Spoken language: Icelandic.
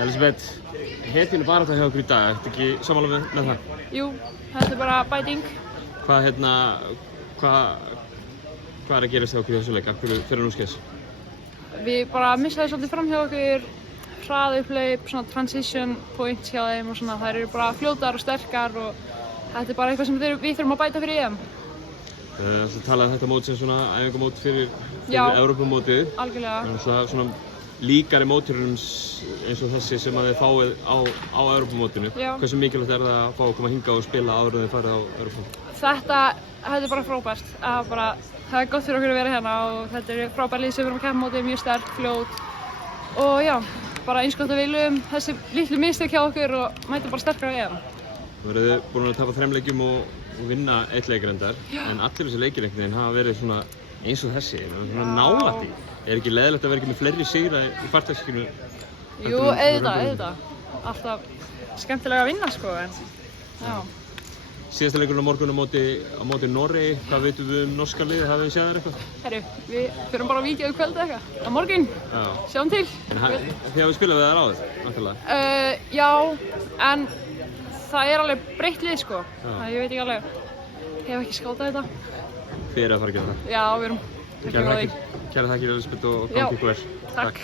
Elisabeth, hetjun baráttan hjá okkur í dag, ertu ekki sammála með það? Jú, þetta bara bæting. Hvað er að gerast hjá okkur í þessu leik? Af hverju fyrir nú skeiðs? Við bara missaði svolítið fram hjá okkur, hraðaupphlaup, svona transition points hjá þeim og svona. Þær eru bara fljótar og sterkar og þetta bara eitthvað sem við þurfum að bæta fyrir EM. Þú talaði þetta mót sem svona æfingamót fyrir Evrópumótið. Algjörlega. Það er svona líkari móturinn eins og þessi sem að þið fáið á Evrópumótinu. Hversu mikilvægt er það að fá að koma hingað og spila áður en þið farið á Evrópumótinu? Þetta er bara frábært. Það er gott fyrir okkur að vera hérna og þetta er frábært lið sem við erum að keppa mótið, mjög sterk, fljót. Og já, bara eins gott að við viljum þessi litlu mistök hjá okkur og mæta bara sterkara í EM. Þú verið búin að tapa 3 leikjum og vinna 1 leik reyndar, en allir þessi leikir einhvern veginn hafa verið svona eins og þessi, svona nálægt í. Er ekki leiðilegt að vera ekki með fleiri sigra í farteskinu? Jú, auðvitað. Alltaf skemmtilega að vinna sko, en já. Síðasta leikurinn á morgun á móti Noregi, hvað veitum við norska liðið, hafið þið séð þér eitthvað? Herru, við förum bara að víkja í kvöld eitthvað, á morgun, sjáum til. En þið hafið spilað við þær áður, náttúrulega? Já, en það er alveg breytt lið sko, ég veit ekki alveg, hef ekki skátað þetta. Þið eru að fara að gera það? Já, við erum ekki á því. Kæra þakkir Elisabeth og gangi ykkur vel. Takk.